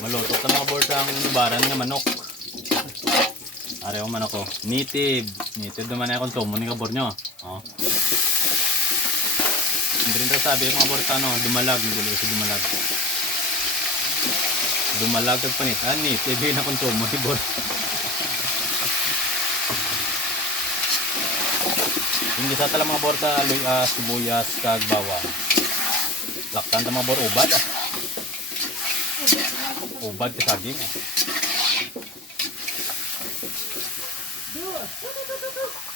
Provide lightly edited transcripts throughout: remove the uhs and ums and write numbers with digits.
Maluto ta mga bor ang baran nga manok. Areho manok ko. Native. Native naman na konsumo ni kabor nyo. Oh. Hindi rin sabi mga bor ano, dumalag. Hindi rin dumalag. Dumalag at panitan. Native na konsumo ni bor. Hindi sa tala mga bor ta sibuyas kag bawang. Laktan ta mga bor ubad. Ubad ka saging.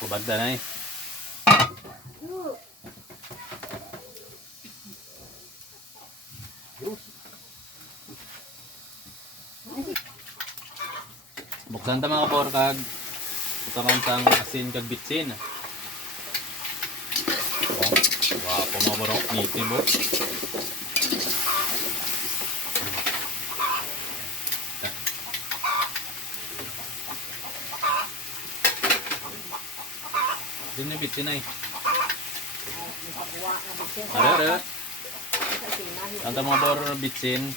Ubad na na eh. Buksan ta mga kabor kag utaman sang asin kag bitsin. Wow, pumabaro native bo. Din na bitsin ay. Ara. Ang mga bor bitsin.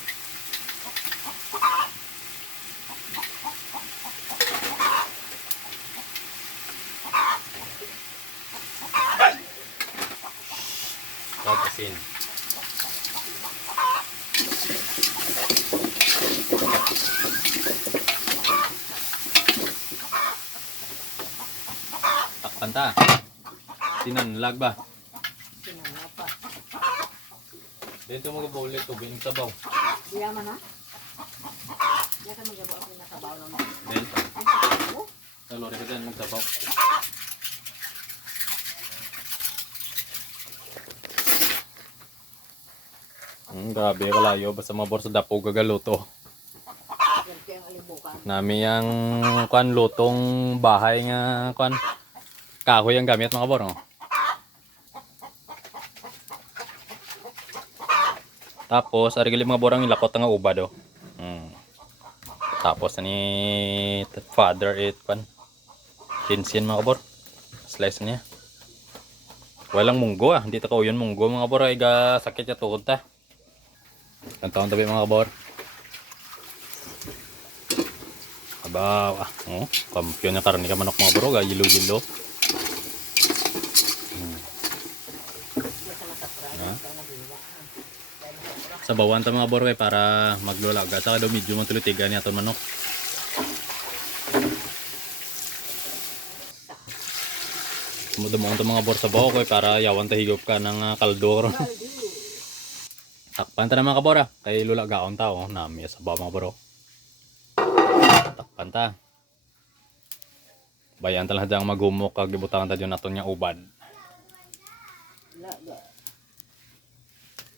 Asin. Takpan ta. Sinanlag ba? Sinanlag pa. Dito mo gabulit tubig ng sabaw. Diya man ha? Diya ka magabaw ako na sabaw naman. Dito. Kalori ka dyan magsabaw. Grabe kalayo basta mabor sa dapo gagaluto. Nami ang kuan lutong bahay nga kuan kahoy ang gamit mga bor no. Tapos ari gali mga borang ilakot nga ubad do. Tapos ni father it kuan kinsin mga bor. Slice niya. Walang munggo hindi ta kauyon munggo mga bor ay ga sakit ya tuhod ta. Kantaon tabi mga kabor. Abaw kampiyon na karni ka manok mga bro, gayilo-gilo. Sabawan ta mga bor para maglulaga. Saka daw medyo matulutigan niya itong manok. Sumudumong ito mga bor sa bawo para yawan tahigop ka ng kaldo. Takpan ta na mga kabora, kay lula gaon tao, nami sa bawang mga bro. Takpan ta. Bayan ta lang hadang magumok kag gibutangan ta dyon naton nga ubad.